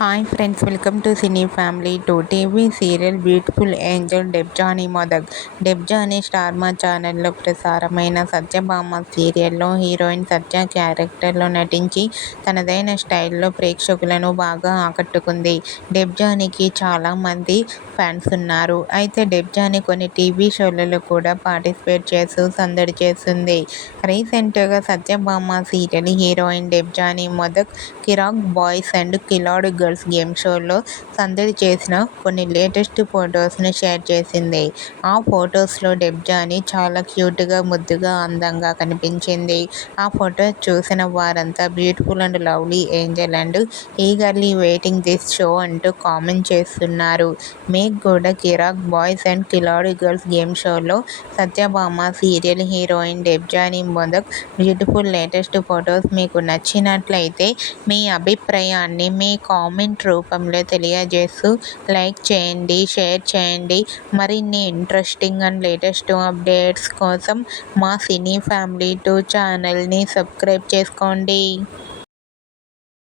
Hi friends, welcome to cine family too. TV serial beautiful angel Debjani Modak. Debjani star Maa ఛానల్లో ప్రసారమైన సత్యభామ సీరియల్లో heroine సత్య క్యారెక్టర్లో నటించి తనదైన స్టైల్లో ప్రేక్షకులను బాగా ఆకట్టుకుంది. డెబ్జానీకి చాలామంది ఫ్యాన్స్ ఉన్నారు. అయితే డెబ్జానీ కొన్ని టీవీ షోలలో కూడా పార్టిసిపేట్ చేస్తూ సందడి చేస్తుంది. రీసెంట్గా Satyabhama serial heroine Debjani Modak Kiraak boys and Khiladi girls game షోలో సందడి చేసిన కొన్ని లేటెస్ట్ ఫొటోస్ని షేర్ చేసింది. ఆ ఫొటోస్లో డెబ్జానీ చాలా క్యూట్గా, ముద్దుగా, అందంగా కనిపించింది. ఆ ఫొటోస్ చూసిన వారంతా beautiful and lovely angel and eagerly waiting this show అంటూ కామెంట్ చేస్తున్నారు. మీకు కూడా Kiraak boys and Khiladi girls game షోలో Satyabhama serial heroine Debjani Modak beautiful latest photos మీకు నచ్చినట్లయితే మీ అభిప్రాయాన్ని మీ కామెంట్ రూపంలో తెలియజేస్తూ లైక్ చేయండి, షేర్ చేయండి. మరిన్ని ఇంట్రెస్టింగ్ అండ్ లేటెస్ట్ అప్డేట్స్ కోసం మా సినీ ఫ్యామిలీ 2 ఛానల్ని సబ్స్క్రైబ్ చేసుకోండి.